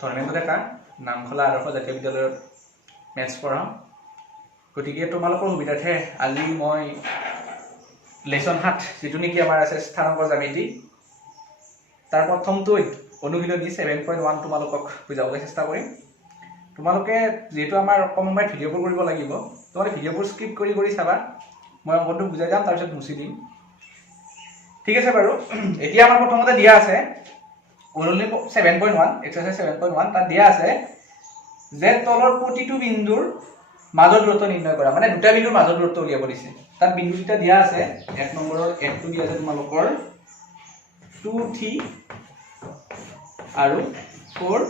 ধৰ্মেন্দ্ৰ ডেকা নামখলা আদৰ্শ জাতীয় বিদ্যালয়ত মেথছ পঢ়াওঁ গতিকে তোমালোকৰ সুবিধাৰ্থে আজি মই লেসন 7 যেটো নেকি আমাৰ আছে স্থানাংক জ্যামিতি তাৰ প্ৰথমটো অনুশীলনী 7.1 তোমালোকক বুজাবলৈ চেষ্টা কৰিম তোমালোকে যেটো আমাৰ কমনমাই ভিডিঅ'বোৰ কৰিব লাগিব তোমালোকে ভিডিঅ'বোৰ স্কিপ কৰি চাবা মই অংকটো বুজাই যাম তাৰ পিছত মুছি দিম ঠিক আছে বাৰু এতিয়া আমাৰ প্ৰথমতে দিয়া আছে অনুশীলনী 7.1 এক্সাৰসাইজ 7.1 তাত দিয়া আছে যে তলৰ প্ৰতিটো বিন্দুৰ মাজৰ দূৰত্ব নিৰ্ণয় কৰা মানে দুটা বিন্দুৰ মাজৰ দূৰত্ব উলিয়াব দিছে তাত বিন্দু দুটা দিয়া আছে এক নম্বৰৰ একটো দিয়া আছে তোমালোকৰ 2 3 আৰু 4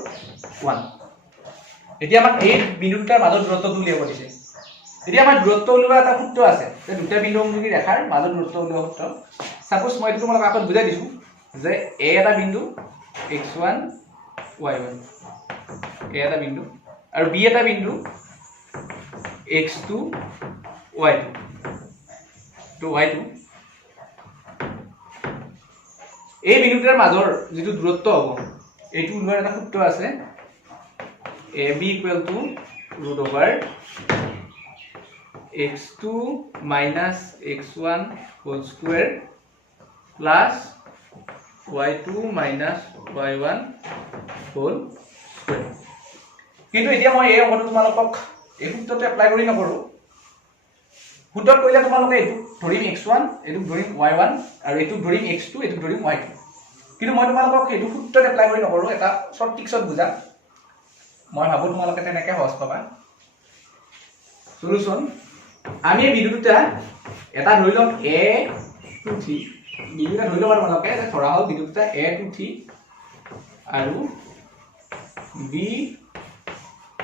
1 এতিয়া আমাক এই বিন্দু দুটাৰ মাজৰ দূৰত্বটো উলিয়াব দিছে এতিয়া আমাৰ দূৰত্ব উলিওৱা এটা সূত্ৰ আছে যে দুটা বিন্দু সংযোগী ৰেখাৰ মাজৰ দূৰত্ব উলিওৱা সূত্ৰ সাপোজ মই এইটো তোমালোকক আগত বুজাই দিছো যে a এটা বিন্দু x1 y1 a এটা বিন্দু আৰু b এটা বিন্দু x2 y2 to y2 এই বিন্দুটাৰ মাজৰ যেটো দূৰত্ব হ'ব এইটো উলিওৱাৰ এটা সূত্ৰ আছে ab √/(x2 - x1) whole square plus y2 - y1 whole square কিন্তু এতিয়া মই এই অংকটো তোমালোকক এই সূত্ৰটো এপ্লাই কৰি নকৰো সূত্ৰত কৰিলে তোমালোকে এইটো ধৰিম x1 এইটো ধৰিম y1 আৰু এইটো ধৰিম x2 এইটো ধৰিম y2 কিন্তু মই তোমালোকক এইটো সূত্ৰত এপ্লাই কৰি নকৰো এটা শৰ্ট ট্ৰিক্সত বুজা মই ভাবো তোমালোকে তেনেকৈ সহজ পাবা সলিউশন আমি এই বিন্দু দুটা এটা ধৰি লম a 2 3 বিন্দুটা ধৰি লম তোমালোকে ধৰা হল বিন্দু দুটা a 2 3 আৰু b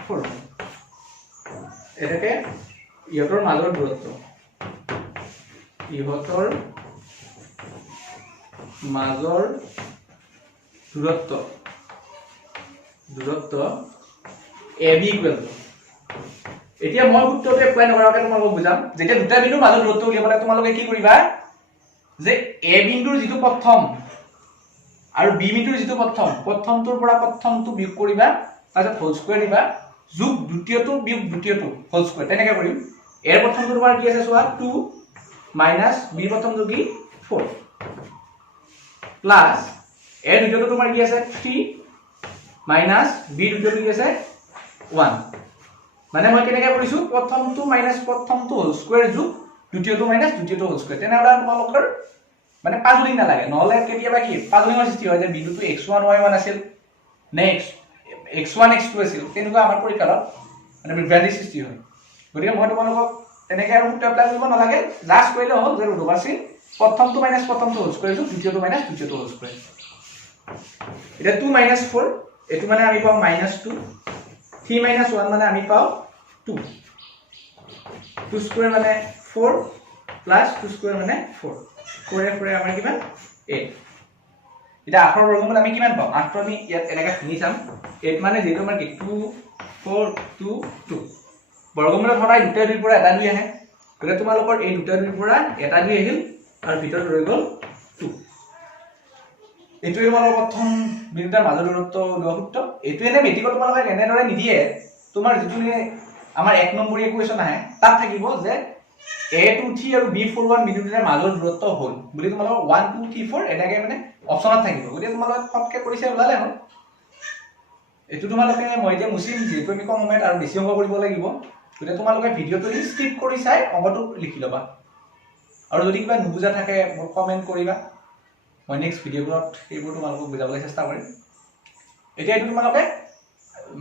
4 এটাকে ইহতৰ মাজৰ দূৰত্ব দূৰত্ব ab ইকুৱেল টু এতিয়া মই সূত্ৰটো এপ্লাই নকৰাকৈ তোমালোকক বুজাম যেতিয়া দুটা বিন্দুৰ মাজৰ দূৰত্ব উলিয়াবলৈ তোমালোকে কি কৰিবা যে a বিন্দুৰ যেটো প্ৰথম আৰু b বিন্দুৰ যেটো প্ৰথমটোৰ পৰা প্ৰথমটো বিয়োগ কৰিবা তাৰপিছত হোল স্কয়াৰ দিবা যোগ দ্বিতীয়টো বিয়োগ দ্বিতীয়টো হোল স্কয়াৰ তেনেকৈ কৰিম a প্ৰথমটো তোমাৰ কি আছে চোৱা 2 মাইনাস b প্ৰথমটো কি 4 প্লাস a দ্বিতীয়টো তোমাৰ কি আছে 3 মাইনাস b দ্বিতীয়টো কি আছে 1 মানে মই কেনেকৈ কৰিছো প্ৰথমটো মাইনাস প্ৰথমটো হোল স্কয়াৰ যোগ দ্বিতীয়টো মাইনাস দ্বিতীয়টো হোল স্কয়াৰ তেনেহলে তোমালোকৰ মানে পাজলিং না লাগে নহলে কেতিয়াবা কি পাজলিংৰ সৃষ্টি হয় যে বিন্দুটো x1 y1 আছিল নেক্সট x1 x2 আছিল তেনেকুৱা আমাৰ পৰীক্ষাত মানে বিভ্ৰান্তি সৃষ্টি হয় গতিকে মই তোমালোকক তেনেকৈ আৰু সূত্ৰ এপ্লাই কৰিব নালাগে জাস্ট কৰিলে হ'ল যে √/(c) প্ৰথমটো মাইনাস প্ৰথমটো হোল স্কয়াৰ যোগ দ্বিতীয়টো মাইনাস দ্বিতীয়টো হোল স্কয়াৰ এটা 2 - 4 এটো মানে আমি পাও -2 3 - 1 মানে আমি পাও 2 2 স্কয়াৰ মানে 4 প্লাস 2 স্কয়াৰ মানে 4 4 আমাৰ কিমান 8 এটা আখৰ বৰ্গমূল আমি কিমান পাম 8 আমি ইয়াত এনেকৈ শুনি চাম 8 মানে যেটো আমাৰ কি 2 4 2 2 বৰ্গমূলত সদায় দুটা দুইৰ পৰা এটা দুই আহে গতিকে তোমালোকৰ এই দুটা দুইৰ পৰা এটা দুই আহিল আৰু ভিতৰত ৰৈ গল 2 এইটোৱে তোমালোকৰ প্ৰথম বিন্দুৰ মাজৰ দূৰত্ব উলিওৱা সূত্ৰ এইটো এনে মেট্ৰিকত তোমালোকে এনেদৰে নিদিয়ে তোমাৰ যেটো আমাৰ 1 নম্বৰ ইকুৱেচন আহে তাত থাকিব যে a23 আৰু b41 বিন্দুৰ মাজৰ দূৰত্ব হ'ল বুলি তোমালোকৰ 1 2 3 4 এনেকৈ মানে অপচনত থাকিব গতিকে তোমালোকে ফটকে কৰিছে ওলালে হ'ল এটো তোমালোকে মই যে মুছিম যেটো আমি কম সময়ত আৰু বেছি অংক কৰিব লাগিব গতিকে তোমালোকে ভিডিঅটো স্কিপ কৰি চাই অংকটো লিখি লবা আৰু যদি কিবা নুবুজা থাকে মোক কমেন্ট কৰিবা মই নেক্সট ভিডিঅ'বোৰত এইবোৰ তোমালোকক বুজাবলৈ চেষ্টা কৰিম এতিয়া এইটো তোমালোকে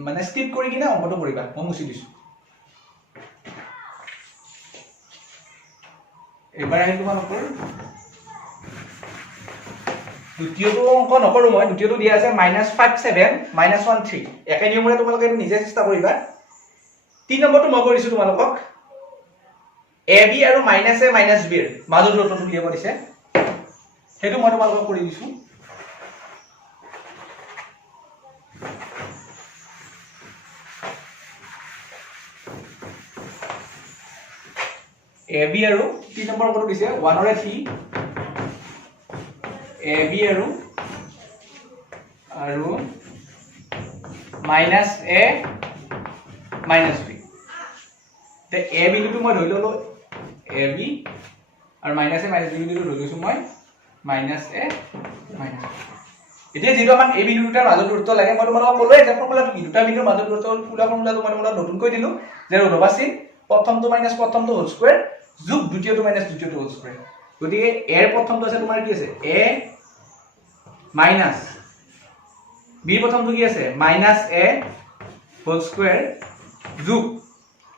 মানে স্কিপ কৰি কিনে অংকটো কৰিবা মই মুছি দিছো এবাৰ আহিল তোমালোকৰ দ্বিতীয়টো অংক নকৰো মই দ্বিতীয়টো দিয়া আছে -57 -13 একে নিয়মৰে তোমালোকে এইটো নিজে চেষ্টা কৰিবা 3 নম্বৰটো মই কৰিছো তোমালোকক ab আৰু -a - b ৰ মাজৰ দূৰত্বটো উলিয়াব দিছে হেতু মই তোমালোকক কৰি দিছো ab আৰু 3 নম্বৰ অংকটো দিছে 1 ৰে 3 ab আৰু মাইনাছ এ মাইনাছ বি তে এ বিন্দুটো মই ধৰি ললো এ বি আৰু মাইনাছ এ মাইনাছ বি বিন্দুটো ধৰি লৈছো মই মাইনাছ এ মাইনাছ এতিয়া যেটো আমাক এ বিন্দু দুটাৰ মাজৰ দূৰত্ব লাগে মই তোমালোকক ক'লোৱে যে ফৰ্মুলাটো কি দুটা বিন্দুৰ মাজৰ দূৰত্ব পুৰা ফৰ্মুলাটো মই তোমালোকক নতুনকৈ দিলো যে ৰুট চিন প্ৰথমটো মাইনাছ প্ৰথমটো হোল স্কয়াৰ যোগ দ্বিতীয়টো মাইনাছ দ্বিতীয়টো হোল স্কয়াৰ গতিকে এ ৰ প্ৰথমটো আছে তোমাৰ কি আছে এ মাইনাছ বি প্ৰথমটো কি আছে মাইনাছ এ হোল স্কয়াৰ যোগ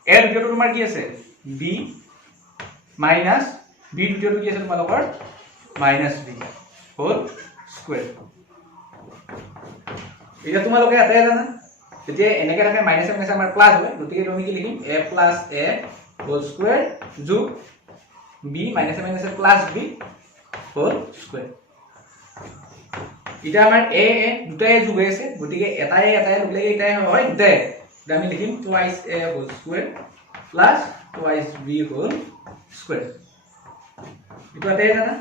এ দ্বিতীয়টো তোমাৰ কি আছে বি মাইনাছ বি দ্বিতীয়টো কি আছে তোমালোকৰ মাইনাছ বি হোল স্কয়াৰ এটা তোমালোকে এটাই জানা তেতিয়া এনেকে থাকে মাইনাছ মাইনাছ আমাৰ প্লাছ হয় গতিকে তুমি কি লিখিম a plus a whole square যোগ b minus minus plus b whole square এটা আমাৰ a a দুটাই যোগ হৈ আছে গতিকে এটাই লগলে এটাই হয় দুটাই আমি লিখিম twice a whole square plus twice b whole square এটা এটাই জানা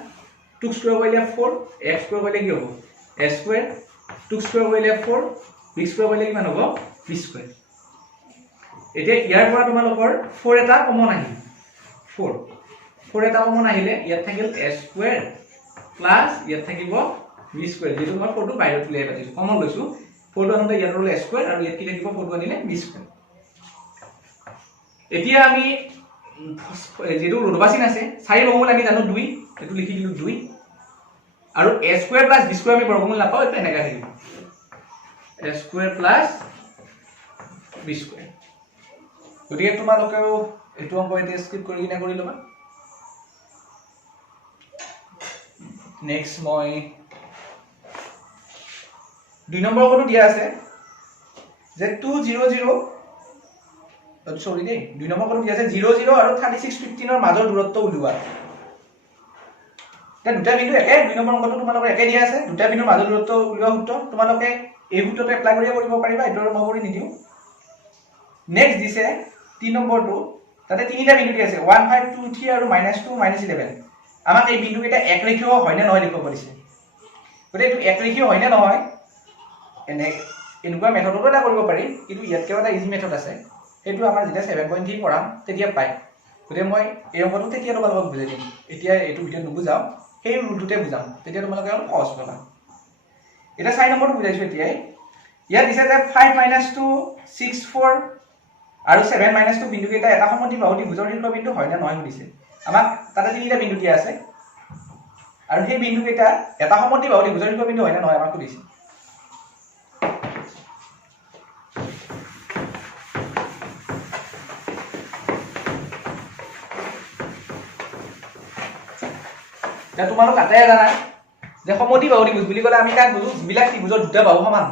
2 স্কয়াৰ কৰিলে 4 x স্কয়াৰ কৰিলে কি হ'ব a স্কয়াৰ 2 স্কয়াৰ কৰিলে 4 b স্কয়াৰ কৰিলে কিমান হ'ব b স্কয়াৰ এতিয়া ইয়াৰ পৰা তোমালোকৰ 4 এটা কমন আহিল 4 এটা কমন আহিলে ইয়াত থাকিল a স্কয়াৰ প্লাস ইয়াত থাকিব b স্কয়াৰ যেটো মই 4 টো বাইৰত উলিয়াই পাতিছো কমন লৈছো 4 টো আনতে ইয়াত ৰলে a স্কয়াৰ আৰু ইয়াত কি থাকিব 4 টো আনিলে b স্কয়াৰ এতিয়া আমি যেটো ৰুটবাচিন আছে 4 বৰ্গমূল আমি জানো 2 এটো লিখি দিলো 2 আৰু a square plus b square আমি বৰ্গমূল নাপাও এটা এনেকা থাকিব a square plus b square গতিকে তোমালোকেও এটো অংক এটা স্ক্ৰিপ্ট কৰি কিনে কৰি লবা নেক্সট মই 2 নম্বৰ অংকটো দিয়া আছে যে 200 সৰি দেই 2 নম্বৰ অংকটো দিয়া আছে 00 আৰু 3615 ৰ মাজৰ দূৰত্ব উলিওৱা দুটা বিন্দু একে 2 নম্বৰ অংকটো তোমালোকৰ একে দিয়া আছে দুটা বিন্দুৰ মাজৰ দূৰত্ব উলিওৱা সূত্ৰ তোমালোকে এই সূত্ৰটো এপ্লাই কৰি কৰিব পাৰিবা এটোৰ মই কৰি নিদিও নেক্সট দিছে 3 নম্বৰটো তাতে তিনিটা বিন্দু দিয়া আছে 1 5 2 3 আৰু -2 -11 আমাক এই বিন্দু কেইটা একৰেখীয় হয় নে নহয় লিখিব পাৰিছে গতিকে এইটো একৰেখীয় হয় নে নহয় এনেকুৱা মেথডটো এটা কৰিব পাৰি কিন্তু ইয়াত কেৱল এটা ইজি মেথড আছে সেইটো আমাৰ যেতিয়া 7.3 পঢ়াম তেতিয়া পাই গতিকে মই এই অংকটো তেতিয়া তোমালোকক বুজাই দিম এতিয়া এইটো ভিডিঅ নুবুজাও সেই ৰুলটোতে বুজাম তেতিয়া তোমালোকে অলপ সহজ পাবা এটা 4 নম্বৰটো বুজাইছো এতিয়া ইয়াত দিছে যে 5 - 2 6 4 আৰু 7 - 2 বিন্দু কেইটা এটা সমদ্বি বাহু ত্ৰিভুজৰ শীৰ্ষ বিন্দু হয় নে নহয় সুধিছে আমাক তাতে তিনিটা বিন্দু দিয়া আছে আৰু সেই বিন্দু কেইটা এটা সমদ্বি বাহু ত্ৰিভুজৰ শীৰ্ষ বিন্দু হয় নে নহয় আমাক সুধিছে তে তোমালোক আটাই জানা যে সমদ্বি বাহু ত্ৰিভুজ বুলি ক'লে আমি কাক বুজো যিবিলাক ত্ৰিভুজৰ দুটা বাহু সমান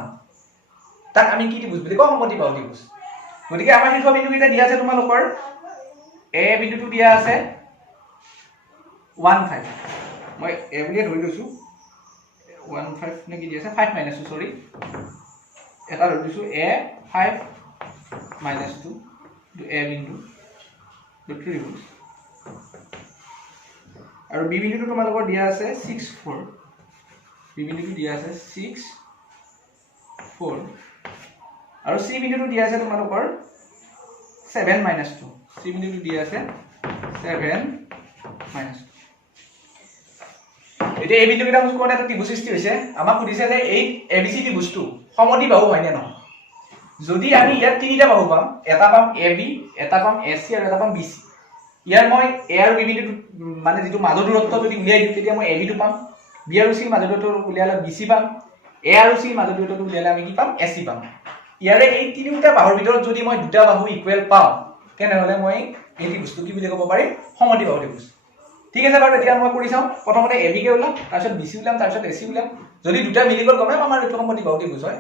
তাক আমি কি ত্ৰিভুজ বুলি কওঁ সমদ্বি বাহু ত্ৰিভুজ গতিকে আমাৰ শীৰ্ষ বিন্দু কেইটা দিয়া আছে তোমালোকৰ a বিন্দুটো দিয়া আছে 1 5 মই a বুলি ধৰি লৈছো 1 5 নে কি দিয়া আছে 5 - 2 সৰি এটা ধৰি লৈছো a 5 - 2 to a বিন্দু ত্ৰিভুজ আৰু b বিন্দুটো তোমালোকৰ দিয়া আছে 6 4 b বিন্দুটো দিয়া আছে 6 4 আৰু c বিন্দুটো দিয়া আছে তোমালোকৰ 7 - 2 c বিন্দুটো দিয়া আছে 7 - 2 এতিয়া এই বিন্দু কেইটা মুখ কোনে এটা ত্ৰিভুজ সৃষ্টি হৈছে আমাক সুধিছে যে এই abc ত্ৰিভুজটো সমদ্বি বাহু হয় নে নহয় যদি আমি ইয়াত তিনিটা বাহু পাম এটা পাম ab এটা পাম ac আৰু এটা পাম bc ইয়াৰ মই a আৰু b বিন্দুটো মানে যেটো মাজৰ দূৰত্ব যদি উলিয়াই দিও তেতিয়া মই ab টো পাম b আৰু c মাজৰ দূৰত্ব উলিয়ালে bc পাম a আৰু c মাজৰ দূৰত্ব উলিয়ালে আমি কি পাম ac পাম ইয়াৰে এই তিনিটা বাহুৰ ভিতৰত যদি মই দুটা বাহু ইকুৱেল পাওঁ কেনেহলে মই এই ত্ৰিভুজটো কি বুলি ক'ব পাৰিম সমদ্বি বাহু ত্ৰিভুজ ঠিক আছে বাৰু এতিয়া মই কৰি চাও প্ৰথমতে ab কে উলাম তাৰপিছত bc উলাম তাৰপিছত ac উলাম যদি দুটা মিলি গল গমে আমাৰ এইটো সমদ্বি বাহু ত্ৰিভুজ হয়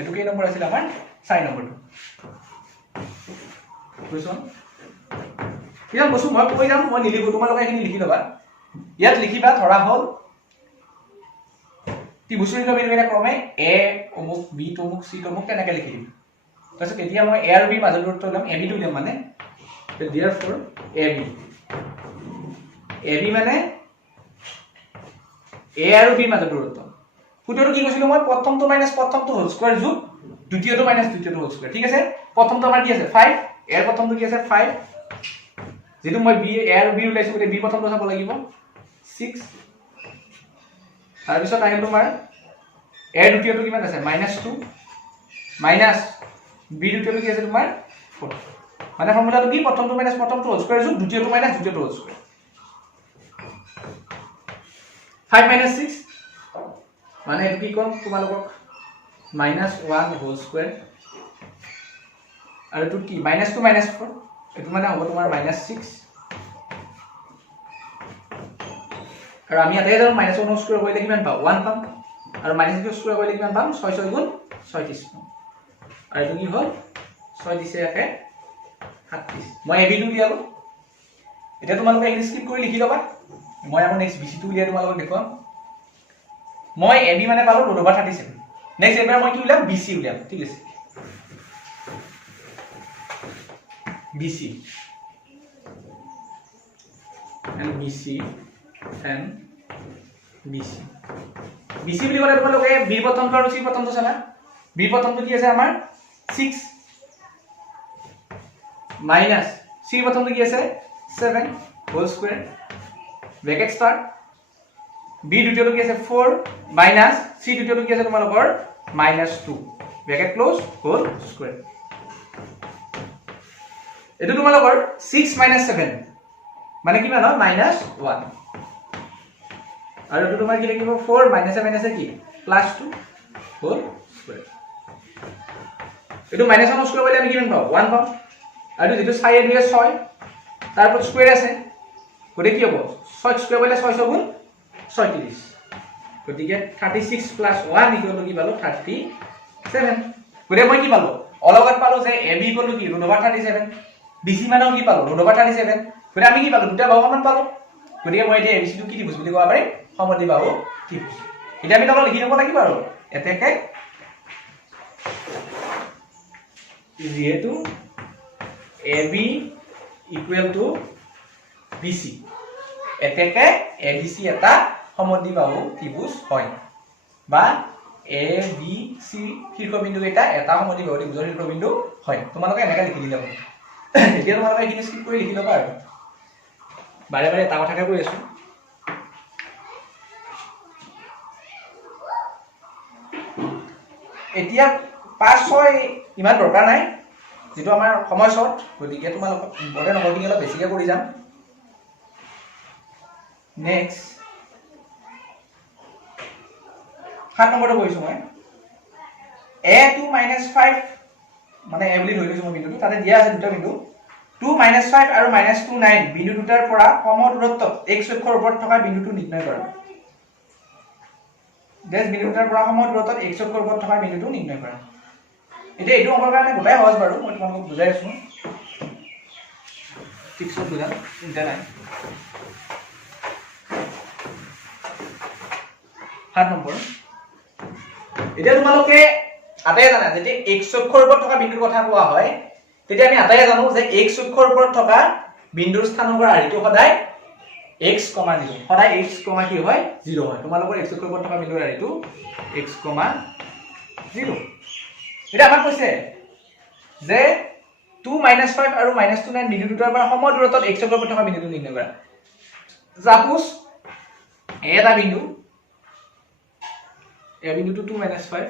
এটো কি নম্বৰ আছিল আমাৰ 4 নম্বৰটো বুজিছো কিমান বস্তু মই কৈ যাম মই নিলিখো তোমালোকে এখিনি লিখি লবা ইয়াত লিখিবা ধৰা হল ত্ৰিভুজৰ বিন্দু এটা ক্ৰমে a অমুক b অমুক c অমুক তেনেকৈ লিখি দিম তাৰপিছত এতিয়া মই a আৰু b মাজৰ দূৰত্ব লম ab টো লম মানে therefore ab মানে a আৰু b মাজৰ দূৰত্ব সূত্ৰটো কি কৈছিলো মই প্ৰথমটো মাইনাস প্ৰথমটো হোল স্কয়াৰ যোগ দ্বিতীয়টো মাইনাস দ্বিতীয়টো হোল স্কয়াৰ ঠিক আছে প্ৰথমটো আমাৰ কি আছে 5 এৰ প্ৰথমটো কি আছে 5 যেটো মই বি এৰ বি উলাইছো গতে বি প্ৰথমটো চাব লাগিব 6 তাৰ পিছত আহিল তোমাৰ এৰ দ্বিতীয়টো কিমান আছে -2 মাইনাস বি দ্বিতীয়টো কি আছে তোমাৰ 4 মানে ফৰ্মুলাটো কি প্ৰথমটো মাইনাস প্ৰথমটো হোল স্কয়াৰ যোগ দ্বিতীয়টো মাইনাস দ্বিতীয়টো হোল স্কয়াৰ 5 minus 6 মানে এটো কি কোন তোমালোকক -1 হোল স্কয়ার আৰু এটো কি -2 -4 এটো মানে হ'ব তোমাৰ -6 আৰু আমি ইয়াতে যাও -1 হোল স্কয়াৰ কৰিলে কিমান পাম 1 পাম আৰু -6 স্কয়াৰ কৰিলে কিমান পাম 6 6 গুণ 36 পাম আৰু এটো কি হ'ল 6 দিছে একে 37 মই এবি টো দিয়ালো এটা তোমালোকে ইংলিশ স্ক্ৰিপ্ট কৰি লিখি লবা মই আকৌ নেক্সট বিসি টো উলিয়াই তোমালোকক দেখুৱাম মই এবি মানে পালো √37 নেক্সট এবাৰ মই কি উলিয়াম বিসি উলিয়াম ঠিক আছে BC and BC and BC BC বুলি ক'লে তোমালোকে বি প্ৰথমটো আৰু সি প্ৰথমটো চাবা বি প্ৰথমটো কি আছে আমাৰ 6 মাইনাস সি প্ৰথমটো কি আছে 7 whole square bracket start B দ্বিতীয়টো কি আছে 4 মাইনাস সি দ্বিতীয়টো কি আছে তোমালোকৰ -2 ব্ৰেকেট ক্লোজ হোল স্কয়াৰ এটো তোমালোকৰ 6 7 মানে কিমান হয় -1 আৰু এটো তোমাৰ কি লিখিব 4 - আছে কি +2 হোল স্কয়াৰ এটো -1 স্কয়াৰ কৰিলে আমি কিমান পাও 1 পাম আৰু যেটো সাই এ 2 6 তাৰপৰ স্কয়াৰ আছে গতে কি হ'ব 6 স্কয়াৰ কৰিলে 6 গুণ 36 গতিকে 36 + 1 = কি পালো 37 গতে মই কি পালো অলগত পালো যে ab = কি √37 bc মানও কি পালো √37 গতে আমি কি পালো দুটা বাহু সমান পালো গতিকে মই এতিয়া abc টো কি দিবস বুলি কোৱা পাৰি সমদ্বিবাহু ত্ৰিভুজ এটা আমি তলত লিখি দিব লাগিব আৰু এতেকে যেহেতু ab = bc এতেকে abc এটা সমদ্বিবাহু ত্ৰিভুজ হয় বা abc শীৰ্ষবিন্দু এটা সমদ্বিবাহু ত্ৰিভুজৰ শীৰ্ষবিন্দু হয় তোমালোকে এনেকা লিখি দিলে হ'ব এতিয়া তোমালোকে এখিনি স্ক্ৰিপ্ট কৰি লিখি লবা আৰু বাৰে বাৰে এটা কথাকে কৈ আছো এতিয়া 5 6 ইমান দৰকাৰ নাই যেটো আমাৰ সময় শৰ্ট গতিকে তোমালোকক ইম্পৰ্টেন্ট হ'বখিনি অলপ বেছিকে কৰি যাম নেক্সট 7 নম্বৰটো কৈছো মই a2 - 5 মানে a বুলি ধৰি লৈছো মই বিন্দুটো তাতে দিয়া আছে দুটা বিন্দু 2 - 5 আৰু -2 9 বিন্দু দুটাৰ পৰা সম দূৰত্ব x অক্ষৰ ওপৰত থকা বিন্দুটো নিৰ্ণয় কৰা দেশ বিন্দু দুটাৰ পৰা সম দূৰত্বত x অক্ষৰ ওপৰত থকা বিন্দুটো নিৰ্ণয় কৰা এতিয়া এইটো অংকৰ কাৰণে গোটাই সহজ বাৰু মই তোমালোকক বুজাই আছো ঠিকছে বুজাম চিন্তা নাই 7 নম্বৰ এতিয়া তোমালোকে আটাই জানা যেতিয়া x অক্ষৰ ওপৰত থকা বিন্দুৰ কথা কোৱা হয় তেতিয়া আমি আটাই জানো যে x অক্ষৰ ওপৰত থকা বিন্দুৰ স্থানাংকৰ আৰিটো সদায় x, 0 সদায় x, কি হয় 0 হয় তোমালোকৰ x অক্ষৰ ওপৰত থকা বিন্দুৰ আৰিটো x, 0 এটা আমাক কৈছে যে 2 - 5 আৰু -2 9 বিন্দু দুটাৰ পৰা সম দূৰত্বত x অক্ষৰ ওপৰত থকা বিন্দুটো নিৰ্ণয় কৰা সাপোজ এটা বিন্দু a বিন্দুটো 2 - 5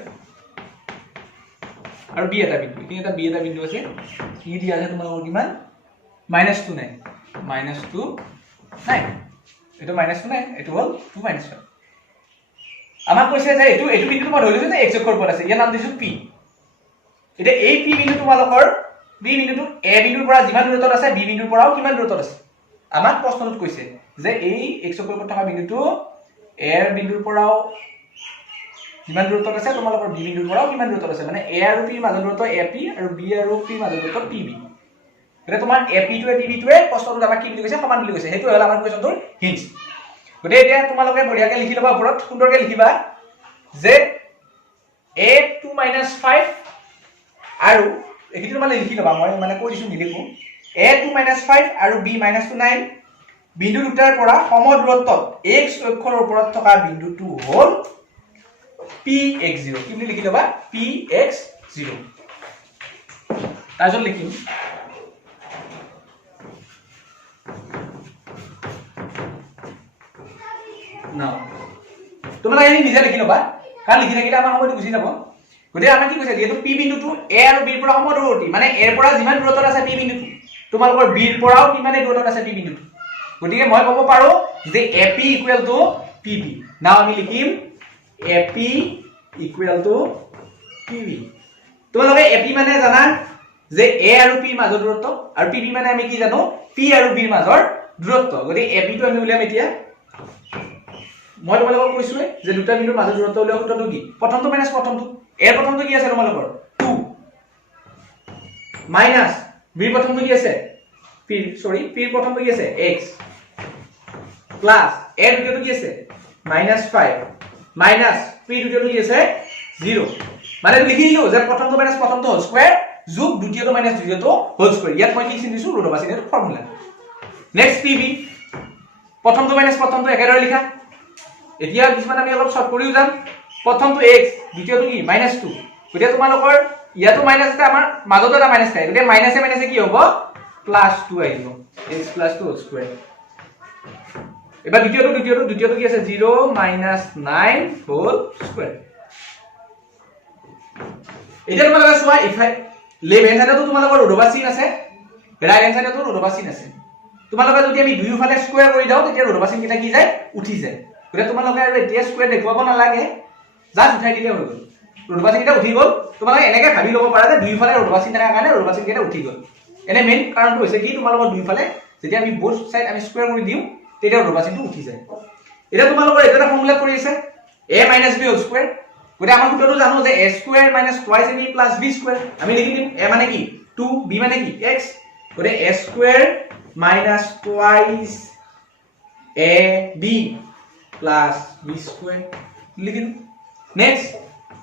আৰু b এটা বিন্দু এখিনি এটা b এটা বিন্দু আছে ই দিয়া আছে তোমালোকৰ কিমান -2 9 -2 9 এটো -2 9 এটো হ'ল 2 - 5 আমাক কৈছে যে এটো বিন্দুটো মই ধৰি লৈছো যে x অক্ষৰ ওপৰত আছে ইয়াৰ নাম দিছো p এটা এই p বিন্দু তোমালোকৰ b বিন্দুটো a বিন্দুৰ পৰা যিমান দূৰত্বত আছে b বিন্দুৰ পৰাও কিমান দূৰত্বত আছে আমাক প্ৰশ্নটোত কৈছে যে এই x অক্ষৰ ওপৰত থকা বিন্দুটো a এৰ বিন্দুৰ পৰাও কিমান দূৰত্বত আছে তোমালোকৰ b বিন্দুৰ পৰাও কিমান দূৰত্বত আছে মানে a আৰু p ৰ মাজৰ দূৰত্ব ap আৰু b আৰু p ৰ মাজৰ দূৰত্ব pb এটা তোমাৰ ap টোৱে pb টোৱে প্ৰশ্নটোত আমাক কি বুলি কৈছে সমান বুলি কৈছে হেতু হ'ল আমাৰ কোৱেশ্যনটোৰ হিন্ট গতে এতিয়া তোমালোকে বঢ়িয়াকে লিখি লবা ওপৰত সুন্দৰকে লিখিবা যে a2 - 5 আৰু একিটো মানে লিখি লবা মই মানে কৈ দিছো নিলিখো a2 - 5 আৰু b - 2 9 বিন্দু দুটাৰ পৰা সম দূৰত্বত x অক্ষৰ ওপৰত থকা বিন্দুটো হ'ল px0 কি বুলি লিখি লবা px0 তাৰপিছত লিখিম নাও তোমালোকে এই নিজে লিখি লবা কাৰণ লিখি থাকিলে আমাৰ সময়টো গুচি যাব গতিকে আমাৰ কি কৈছে যেহেতু p বিন্দুটো a আৰু b ৰ পৰা সমদূৰৱৰ্তী মানে a ৰ পৰা যিমান দূৰত্বত আছে p বিন্দুটো তোমালোকৰ b ৰ পৰাও কিমানে দূৰত্বত আছে p বিন্দুটো গতিকে মই ক'ব পাৰো যে ap pb নাও আমি লিখিম ap pb তোমালোকে ap মানে জানা যে a আৰু p ৰ মাজৰ দূৰত্ব আৰু pb মানে আমি কি জানো p আৰু b ৰ মাজৰ দূৰত্ব গতিকে ap টো আমি উলিয়াম এতিয়া মই তোমালোকক কৈছো যে দুটা বিন্দুৰ মাজৰ দূৰত্ব উলিওৱা সূত্ৰটো কি প্ৰথমটো মাইনাস প্ৰথমটো a ৰ প্ৰথমটো কি আছে তোমালোকৰ 2 মাইনাস b ৰ প্ৰথমটো কি আছে p ৰ প্ৰথমটো কি আছে x প্লাস a ৰ দ্বিতীয়টো কি আছে -5 মাইনাস p ৰ দ্বিতীয়টো কি আছে 0 মানে লিখি দিলো যে প্ৰথমটো মাইনাস প্ৰথমটো হোল স্কয়াৰ যোগ দ্বিতীয়টো মাইনাস দ্বিতীয়টো হোল স্কয়াৰ ইয়াত মই কি চিন দিছো ৰুট অফ চিনৰ ফৰ্মুলা নেক্সট pb প্ৰথমটো মাইনাস প্ৰথমটো একেদৰে লিখা এতিয়া কিছুমান আমি অলপ শৰ্ট কৰিও যাম প্ৰথমটো x দ্বিতীয়টো কি -2 গতিকে তোমালোকৰ ইয়াতো মাইনাস আছে আমাৰ মাজতো এটা মাইনাস থাকে গতিকে মাইনাসে মাইনাসে কি হ'ব +2 আহিব x + 2 হোল স্কয়াৰ এবাৰ দ্বিতীয়টো কি আছে 0 - 9 হোল স্কয়াৰ এতিয়া তোমালোকে চোৱা ইফাই লেফট হ্যান্ড সাইডতো তোমালোকৰ ৰুট অফ চিন আছে ৰাইট হ্যান্ড সাইডতো ৰুট অফ চিন আছে তোমালোকে যদি আমি দুয়োফালে স্কয়াৰ কৰি দাও তেতিয়া ৰুট অফ চিন কিটা কি যায় উঠি যায় গতিকে তোমালোকে আৰু এতিয়া স্কয়াৰ দেখুৱাব নালাগে জাস্ট উঠাই দিলে হৈ গ'ল ৰুট অফ চিন কিটা উঠি গ'ল তোমালোকে এনেকৈ ভাবি ল'ব পাৰা যে দুয়োফালে ৰুট অফ চিন থাকাৰ কাৰণে ৰুট অফ চিন কিটা উঠি গ'ল এনে মেইন কাৰণটো হৈছে কি তোমালোকৰ দুয়োফালে যেতিয়া আমি বোথ সাইড আমি স্কয়াৰ কৰি দিও তেতিয়া ৰুট অফ চিনটো উঠি যায় এটা তোমালোকৰ এটা ফৰ্মুলা কৰি আছে a - b হোল স্কয়াৰ গতিকে আমাৰ সূত্ৰটো জানো যে a square - twice ab + b square আমি লিখি দিম a মানে কি 2 b মানে কি x গতিকে a square - twice ab + b square লিখিম নেক্সট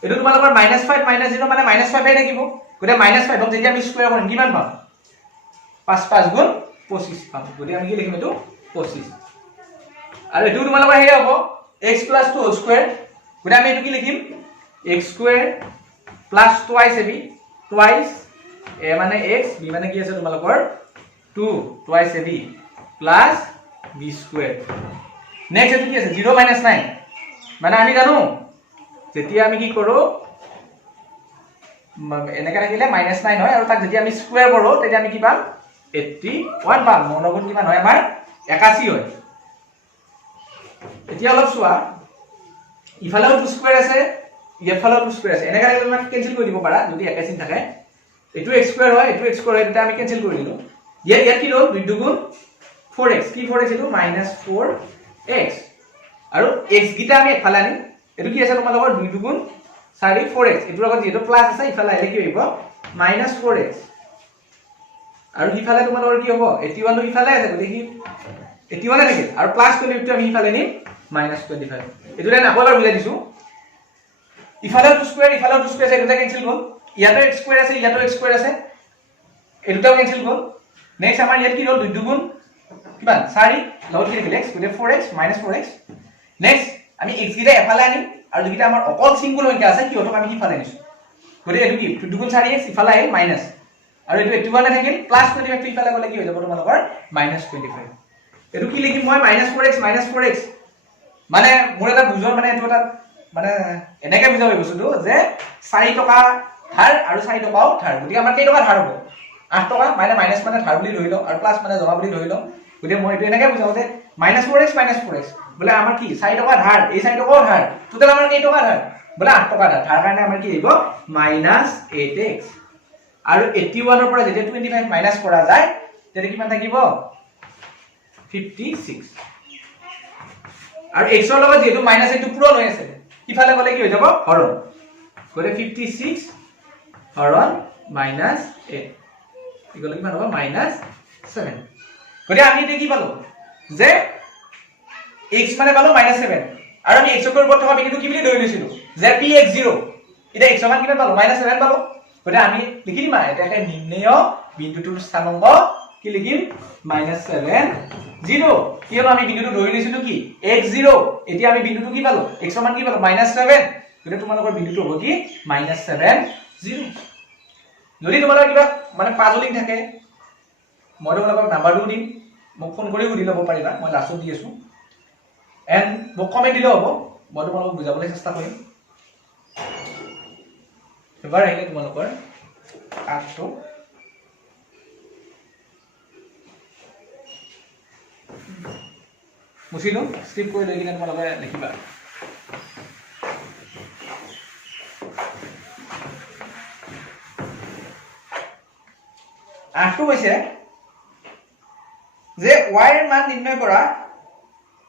এটো তোমালোকৰ -5 - 0 মানে -5 হৈ থাকিব গতিকে -5 ক যেতিয়া আমি স্কয়াৰ কৰিম কিমান পাম 5 5 গুণ 25 পাম গতিকে আমি কি লিখিম এটো 25 আৰু এটো তোমালোকৰ হেই হ'ব x + 2 হোল স্কয়াৰ গতিকে আমি এটো কি লিখিম x square + twice ab twice a মানে x b মানে কি আছে তোমালোকৰ 2 twice ab + b square next এটো কি আছে 0 - 9 মানে আমি জানো যেতিয়া আমি কি কৰো এনেকা থাকিলে -9 হয় আৰু তাক যেতিয়া আমি স্কয়াৰ কৰো তেতিয়া আমি কি পাম 81 পাম মনগুণ কিমান হয় আমাৰ 81 হয় এতিয়া অলপ চোৱা ইফালেও 2 স্কয়াৰ আছে ইফালেও 2 স্কয়াৰ আছে এনেকা লাগিলে তুমি কেনসেল কৰি দিব পাৰা যদি একে চিন থাকে এটো x স্কয়াৰ হয় এটো x স্কয়াৰ হয় এটা আমি কেনসেল কৰি দিলো ইয়াত কি হ'ল 2 গুণ 4x কি 4x এটো -4x আৰু x গিটা আমি এফালে আনিম এটো কি আছে তোমালোকৰ 2 গুণ 4 4x এটোৰ লগত যেটো প্লাস আছে ইফালে আহিলে কি হ'ব -4x আৰু ইফালে তোমালোকৰ কি হ'ব 81 টো ইফালে আছে গতিকে 81 থাকিল আৰু প্লাস 22 আমি ইফালে নিম -25 এটো দেন আকৌ এবাৰ বুজাই দিছো ইফালে 2 স্কয়াৰ ইফালে 2 স্কয়াৰ আছে এটা কেনসেল গল ইয়াতো x স্কয়াৰ আছে ইয়াতো x স্কয়াৰ আছে এটোটাও কেনসেল গল নেক্সট আমাৰ ইয়াত কি হ'ল 2 গুণ কিমান 4 লগত কি থাকিল x গতিকে 4x -4x নেক্সট আমি x গিটা এফালে আনিম আৰু যেটা আমাৰ অকল সিঙ্গল সংখ্যা আছে কিহতক আমি ইফালে আনিছো গতিকে এটো কি 2 গুণ 4x ইফালে আহিল মাইনাস আৰু এটো 81 থাকিল প্লাস 25 ইফালে গলে কি হৈ যাব তোমালোকৰ -25 এটো কি লিখিম মই -4x মানে মোৰ এটা বুজৰ মানে এটো এটা মানে এনেকে বুজাব বস্তুটো যে 4 টকা ধাৰ আৰু 4 টকাও ধাৰ গতিকে আমাৰ কেই টকা ধাৰ হ'ব 8 টকা মানে মাইনাস মানে ধাৰ বুলি ধৰি লও আৰু প্লাস মানে জমা বুলি ধৰি লও গতিকে মই এটো এনেকে বুজাও যে -4x বলে আমাৰ কি 4 টকা ধাৰ এই 4 টকাও ধাৰ টোটাল আমাৰ কেই টকা ধাৰ বলে 8 টকা ধাৰ ধাৰ কাৰণে আমাৰ কি হ'ব -8x আৰু 81 ৰ পৰা যেতিয়া 25 মাইনাস কৰা যায় তেতিয়া কিমান থাকিব 56 আৰু x ৰ লগত যেটো মাইনাস এটো পূৰণ হৈ আছে ইফালে গলে কি হৈ যাব হৰণ গলে 56 হৰণ -8 ইগলে কিমান হ'ব -7 গলে আমি এতিয়া কি পালো যে x মানে পালো -7 আৰু আমি x ৰ ওপৰত থকা বিন্দুটো কি বুলি ধৰি লৈছিলো যে px0 এতিয়া x ৰ মান কিমান পালো -7 পালো গলে আমি লিখি দিম এটাকে নিৰ্ণয় বিন্দুটোৰ স্থানাংক কি লিখিম -7 0 কিয়নো আমি বিন্দুটো ধৰি লৈছিলো কি x0 এতিয়া আমি বিন্দুটো কি পালো x ৰ মান কি পালো -7 গতিকে তোমালোকৰ বিন্দুটো হ'ব কি -7 0 যদি তোমালোকৰ কিবা মানে পাজলিং থাকে মই তোমালোকক নাম্বাৰটো দিম মোক ফোন কৰি সুধি ল'ব পাৰিবা মই লাষ্টত দি আছো এণ্ড মোক কমেণ্ট দিলেও হ'ব মই তোমালোকক বুজাবলৈ চেষ্টা কৰিম এবাৰ আহিলে তোমালোকৰ 8টো মুছিলো স্কিপ কৰি লৈ কিনে তোমালোকে লিখিবা আঠটো হৈছে যে y এৰ মান নিৰ্ণয় কৰা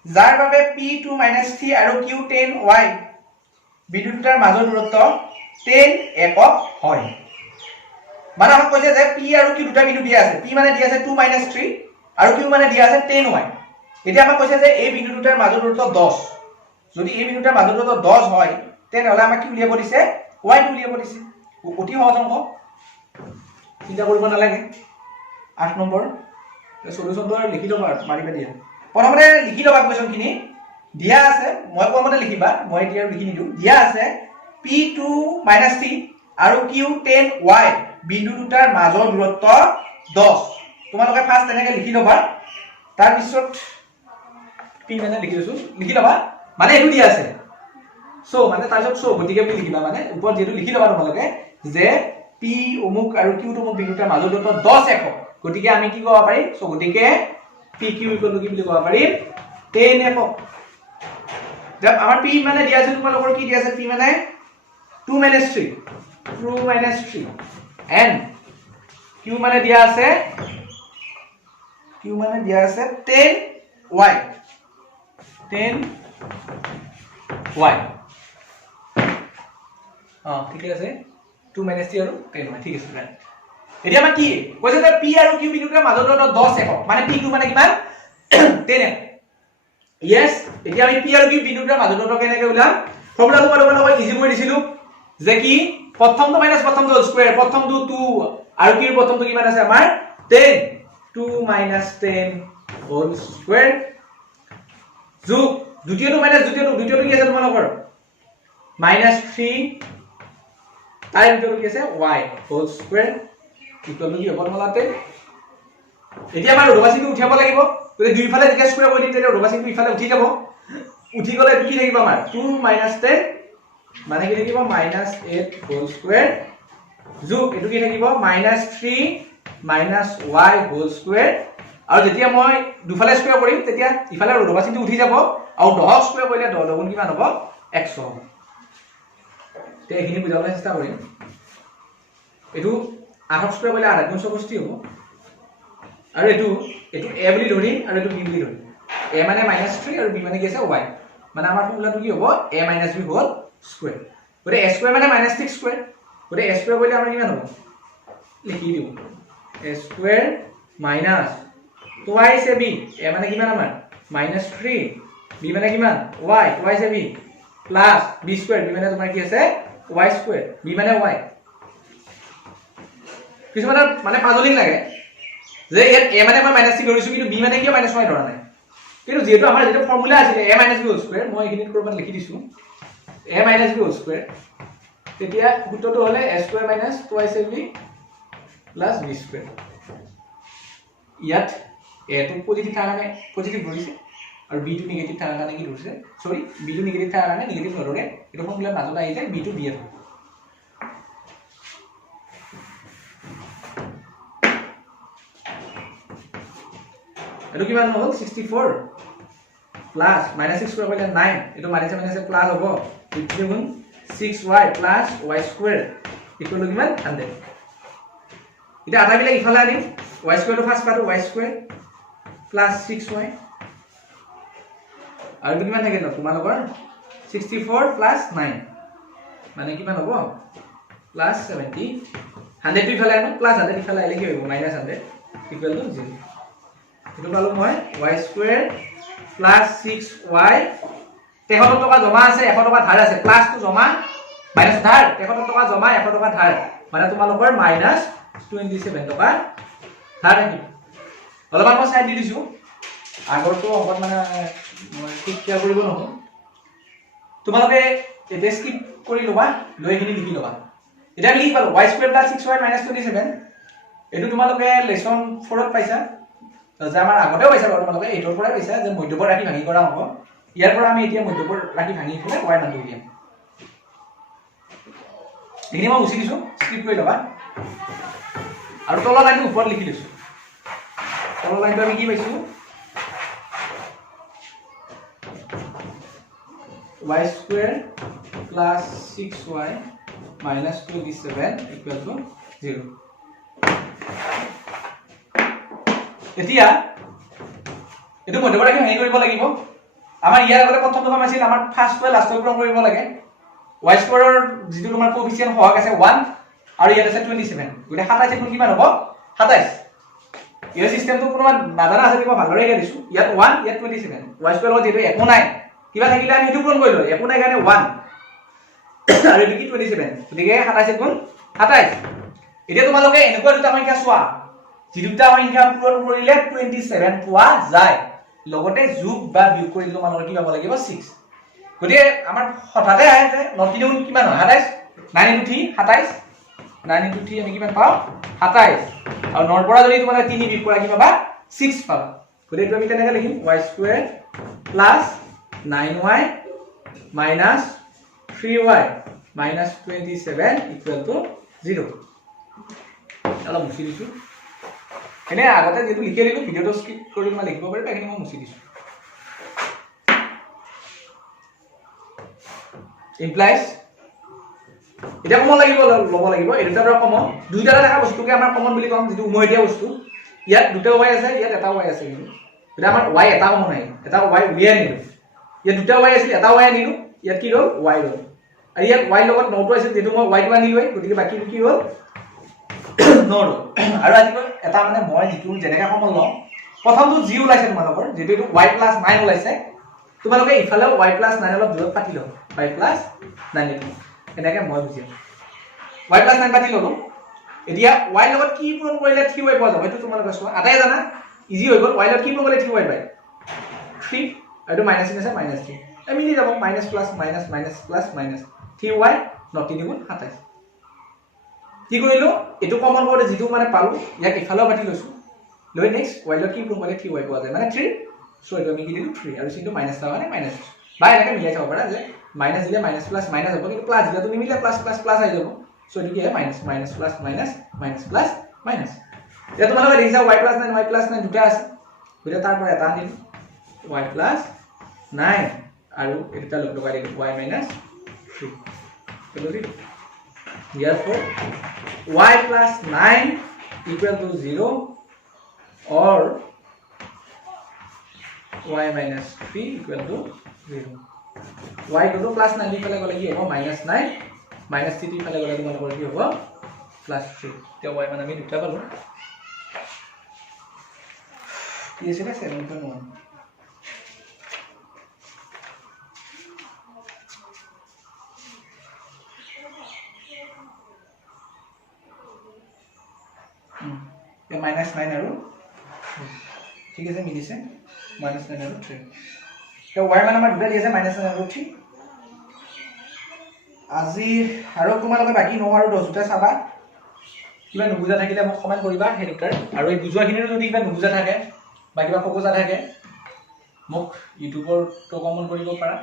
যাৰ বাবে p2 - 3 আৰু q10y বিন্দু দুটাৰ মাজৰ দূৰত্ব 10 একক হয় মানে আমাক কৈছে যে p আৰু q দুটা বিন্দু দিয়া আছে p মানে দিয়া আছে 2 - 3 আৰু q মানে দিয়া আছে 10y এতিয়া আমাক কৈছে যে এই বিন্দু দুটাৰ মাজৰ দূৰত্ব 10 যদি এই বিন্দু দুটাৰ মাজৰ দূৰত্ব 10 হয় তেনেহলে আমাক কি উলিয়াব দিছে y টো উলিয়াব দিছে অতি সহজ অংক চিন্তা কৰিব নালাগে 8 নম্বৰ সলিউশনটো লিখি লবা মাৰিবা দিয়া প্ৰথমতে লিখি লবা কোৱেশ্চনখিনি দিয়া আছে মই কোৱামতে লিখিবা মই এতিয়া লিখি নিদু দিয়া আছে p2 - 3 আৰু q10y বিন্দু দুটাৰ মাজৰ দূৰত্ব 10 তোমালোকে ফাৰ্স্ট তেনেকৈ লিখি লবা তাৰ পিছত p মানে লিখি লৈছো লিখি লবা মানে এটো দিয়া আছে সো মানে তাৰ পিছত সো গতিকে বুলি লিখিবা মানে ওপৰত যেটো লিখি লবা তোমালোকে যে p অমুক আৰু q অমুক বিন্দু দুটাৰ মাজৰ দূৰত্ব 10 একক গতিকে আমি কি ক'ব পাৰিম সো গতিকে pq কি বুলি ক'ব পাৰিম 10 একক जब আমাৰ p মানে দিয়া আছে তোমালোকৰ কি দিয়া আছে p মানে 2 - 3 and q মানে দিয়া আছে 10y 10y ঠিক আছে 2 - 3 আৰু 10y ঠিক আছে ৰাইট এতিয়া আমাৰ কি কৈছে যে p আৰু q বিন্দুৰ মাজৰ দূৰত্ব 10 একক মানে p2 মানে কিমান 10 একক yes এতিয়া আমি p আৰু q বিন্দুৰ মাজৰ দূৰত্ব কেনেকৈ উলাম ফৰ্মুলা তোমালোকৰ লগত ইজি কৰি দিছিলো যে কি প্ৰথমটো মাইনাস প্ৰথমটো স্কয়াৰ প্ৰথমটো 2 আৰু q প্ৰথমটো কিমান আছে আমাৰ 10 2 - 10 হোল স্কয়াৰ যোগ দ্বিতীয়টো মাইনাস দ্বিতীয়টো কি আছে তোমালোকৰ -3 তাৰ দ্বিতীয়টো কি আছে y হোল স্কয়াৰ ইকুৱেল কি হ'ব তোমালোকে এতিয়া আমাৰ ৰোবাচিনটো উঠাব লাগিব যদি দুইফালে যেতিয়া স্কয়াৰ কৰি দিম তেতিয়া ৰোবাচিনটো ইফালে উঠি যাব উঠি গলে কি থাকিব আমাৰ 2 - 10 মানে কি থাকিব -8 হোল স্কয়াৰ যোগ এটো কি থাকিব -3 - y হোল স্কয়াৰ আৰু যেতিয়া মই দুফালে স্কয়াৰ কৰিম তেতিয়া ইফালে ৰোবাচিনটো উঠি যাব আৰু 10 স্কয়াৰ কৰিলে 10 দুগুণ কিমান হ'ব 100 হ'ব তে এখিনি বুজাবলৈ চেষ্টা কৰিম এটো 8 স্কয়াৰ কৰিলে 8 গুণ 64 হ'ব আৰু এটো a বুলি ধৰিম আৰু এটো b বুলি ধৰিম a মানে -3 আৰু b মানে কি আছে y মানে আমাৰ ফৰ্মুলাটো কি হ'ব a - b হোল স্কয়াৰ গতে a স্কয়াৰ মানে -6 স্কয়াৰ গতে a স্কয়াৰ কৰিলে আমাৰ কিমান হ'ব লিখি দিও a square minus twice ab a মানে কিমান আমাৰ -3 b মানে কিমান y twice ab plus b square b মানে তোমাৰ কি আছে y স্কয়াৰ b মানে y কিছুমানৰ মানে পাজলিং লাগে যে ইয়াত a মানে মই -6 ধৰিছো কিন্তু b মানে কিয় -y ধৰা নাই কিন্তু যেহেতু আমাৰ যেটো ফৰ্মুলা আছিল a - b হোল স্কয়াৰ মই এখিনিত কৰবাত লিখি দিছো a - b হোল স্কয়াৰ তেতিয়া সূত্ৰটো হলে a square minus twice ab plus b square ইয়াত a টো পজিটিভ থাকা কাৰণে পজিটিভ ধৰিছে আৰু b টো নেগেটিভ থাকা কাৰণে কি ধৰিছে সৰি b টো নেগেটিভ থাকা কাৰণে নেগেটিভ নধৰে এটা ফৰ্মুলা মাজত আহি যায় b টো b ধৰে এটো কিমান হ'ল 64 প্লাস -6 স্কয়াৰ কৰিলে 9 এটো মাইনাস প্লাস হ'ব 15 6y plus y square equal কিমান 100 এটা আটাবিলাক ইফালে আনিম y স্কয়াৰটো ফাৰ্স্ট কাটো y স্কয়াৰ প্লাস 6y আৰু এটো কিমান থাকিল তোমালোকৰ 64 প্লাস 9 মানে কিমান হ'ব প্লাস 70 100 টো ইফালে আনো প্লাস 100 ইফালে আহিলে কি হ'ব -100 ইকুৱেল টু 0 এটো পালো মই y স্কয়াৰ প্লাস 6y 100 টকা জমা আছে 100 টকা ধাৰ আছে প্লাস টো জমা মাইনাস ধাৰ 100 টকা জমা 100 টকা ধাৰ মানে তোমালোকৰ -27 টকা ধাৰ আহিব অলপমান মই সাইড দি দিছো আগৰটো অকন মানে মই ঠিক কিয়া কৰিব নহল তোমালোকে এটা স্কিপ কৰি লবা লৈ এখিনি লিখি লবা এটা লিখি পালো y² + 6y - 27 এটো তোমালোকে লেসন 4 ত পাইছা যে আমাৰ আগতেও পাইছা বাৰু তোমালোকে 8 ৰ পৰাই পাইছা যে মধ্যবৰ ৰাখি ভাঙি কৰা হ'ব ইয়াৰ পৰা আমি এতিয়া মধ্যবৰ ৰাখি ভাঙি ফেলে y মানটো উলিয়াম এখিনি মই উচি দিছো স্কিপ কৰি লবা আৰু তলৰ লাইনটো ওপৰত লিখি দিছো তলৰ লাইনটো আমি কি পাইছো y² + 6y - 27 = 0 এতিয়া এটো মধ্যবৰ ৰাখি ভাঙি কৰিব লাগিব আমাৰ ইয়াৰ আগতে প্ৰথম দফা আছিল আমাৰ ফাৰ্ষ্টটোৱে লাষ্টৰ পূৰণ কৰিব লাগে y² ৰ যেটো তোমাৰ কোএফিচিয়েন্ট হওক আছে 1 আৰু ইয়াত আছে 27 গটা 27 গুণ কিমান হ'ব 27 এই সিস্টেমটো কোনবা নাজানা আছে কিবা ভালৰে গৈ দিছো ইয়াত 1 ইয়াত 27 y² লগত যেটো একো নাই কিবা থাকিলে আমি এটো পূৰণ কৰি লও একো নাই কাৰণে 1 আৰু এটো কি 27 গতিকে 27 গুণ 27 এতিয়া তোমালোকে এনেকুৱা দুটা সংখ্যা চোৱা যি দুটা সংখ্যা পূৰণ কৰিলে 27 পোৱা যায় লগতে যোগ বা বিয়োগ কৰিলে তোমালোকৰ কি হ'ব লাগিব 6 গতিকে আমাৰ হঠাতে আহে যে 9 গুণ কিমান হয় 27 9 * 3 27 9 * 3 আমি কিমান পাও 27 আৰু 9 পৰা যদি তোমালোকে 3 বিয়োগ কৰা কি পাবা 6 পাবা গতিকে এইটো আমি কেনেকৈ লিখিম y² + 9y - 3y - 27 = 0 অলপ মুছি দিছো এনে আগতে যেটো লিখি দিলো ভিডিওটো স্কিপ কৰি মই লিখিব পাৰিবা এখিনি মই মুছি দিছো implies এটা কমন লাগিব লব লাগিব এই দুটাৰ কমন দুইটা দেখা বস্তুকে আমাৰ কমন বুলি কম যেটো উমৈতিয়া বস্তু ইয়াত দুটা y আছে ইয়াত এটা y আছে কিন্তু এটা আমাৰ y এটা কমন নাই এটা y উলিয়াই নিলো ইয়াত দুটা y আছিল এটা y আনিলো ইয়াত কি হ'ল y হ'ল আৰু ইয়াত y লগত 9 টো আছিল যেটো মই y টো আনিলো গতিকে বাকি কি হ'ল 9 আৰু আজি এটা মানে মই যেটো যেনেকা কমন লওঁ প্ৰথমটো g ওলাইছে তোমালোকৰ যেটো y + 9 ওলাইছে তোমালোকে ইফালেও y + 9 অলপ দূৰত পাতি লও y + 9 এনেকে মই বুজিম y + 9 পাতি ললো এতিয়া y লগত কি পূৰণ কৰিলে 3y পোৱা যাব এটো তোমালোকে চোৱা আটাই জানা ইজি হৈ গল y লগত কি পূৰণ কৰিলে 3y পায় 3 আৰু মাইনাস আছে -3 এই মিলি যাব minus plus minus minus plus minus 3y = 3 গুণ 27 কি কৰিলো এটো কমন কৰি যেটো মানে পালো ইয়াক ইফালেও পাতি লৈছো লৈ নেক্সট y লগত কি পূৰণ কৰিলে 3y পোৱা যায় মানে 3 সো এটো আমি কি দিলো 3 আৰু চিনটো মাইনাস টা মানে মাইনাস বা এনেকে মিলাই চাব পাৰা যে মাইনাস দিলে মাইনাস প্লাস মাইনাস হ'ব কিন্তু প্লাস দিলে তো নিমিলে প্লাস প্লাস প্লাস আহি যাব সো এটো কি হয় minus minus plus minus minus plus minus এতিয়া তোমালোকে দেখিছা y + 9 y + 9 দুটা আছে গতিকে তাৰ পৰা এটা আনিম y + 9 আৰু এটা লগ লগাই দিম y - 3 বুঝলি therefore y + 9 = 0 or y - 3 = 0 y = +9 দি ফেলে গলে কি হ'ব -9 -3 দি ফেলে গলে তোমালোকৰ কি হ'ব +3 তেতিয়া y মানে আমি দুটা পালো কি আছে 7.1 -9 আৰু ঠিক আছে মিলিছে -9 আৰু 3 তো y মানে আমাৰ দুটা দি আছে -9 আৰু 3 আজি আৰু তোমালোকে বাকি 9 আৰু 10 দুটা চাবা কিবা নুবুজা থাকিলে মোক কমেন্ট কৰিবা হে দুটাৰ আৰু এই বুজোৱাখিনিৰ যদি কিবা নুবুজা থাকে বা কিবা খোকোজা থাকে মোক ইউটিউবৰ তো কমেন্ট কৰিব পাৰা